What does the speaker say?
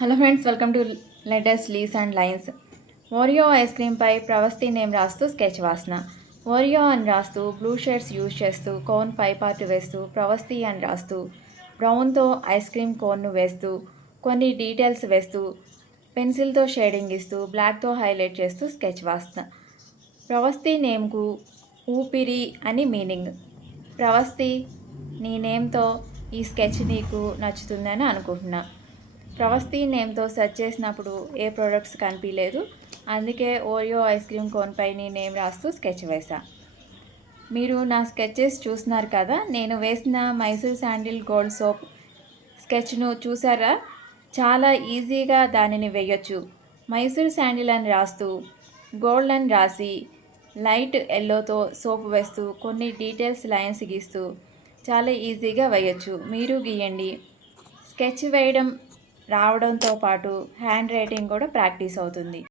Hello friends, welcome to latest leaves and lines. Oreo ice క్రీమ్పై Pravasti name రాస్తూ sketch వాసన. Oreo అని రాస్తూ బ్లూ షేడ్స్ యూజ్ చేస్తూ కోన్ పై పార్ట్ వేస్తూ ప్రవస్తి అని రాస్తూ బ్రౌన్తో ఐస్ క్రీమ్ కోన్ను వేస్తూ కొన్ని డీటెయిల్స్ వేస్తూ పెన్సిల్తో షేడింగ్ ఇస్తూ బ్లాక్తో హైలైట్ చేస్తూ స్కెచ్ వాసన. ప్రవస్తి నేమ్కు ఊపిరి అని మీనింగ్. ప్రవస్తి, నీ నేమ్తో ఈ స్కెచ్ నీకు నచ్చుతుందని అనుకుంటున్నా. ప్రవస్తి నేమ్తో సెర్చ్ చేసినప్పుడు ఏ ప్రోడక్ట్స్ కనిపించలేదు, అందుకే ఓరియో ఐస్ క్రీమ్ కోన్పై నీ నేమ్ రాస్తూ స్కెచ్ వేసా. మీరు నా స్కెచెస్ చూస్తున్నారు కదా, నేను వేసిన మైసూర్ శాండిల్ గోల్డ్ సోప్ స్కెచ్ను చూసారా? చాలా ఈజీగా దానిని వేయొచ్చు. మైసూర్ శాండిల్ అని రాస్తూ గోల్డ్ అని రాసి లైట్ ఎల్లోతో సోప్ వేస్తూ కొన్ని డీటెయిల్స్ లైన్స్ గీస్తూ చాలా ఈజీగా వేయొచ్చు. మీరు గీయండి. స్కెచ్ వేయడం రావడంతో పాటు హ్యాండ్ రైటింగ్ కూడా ప్రాక్టీస్ అవుతుంది.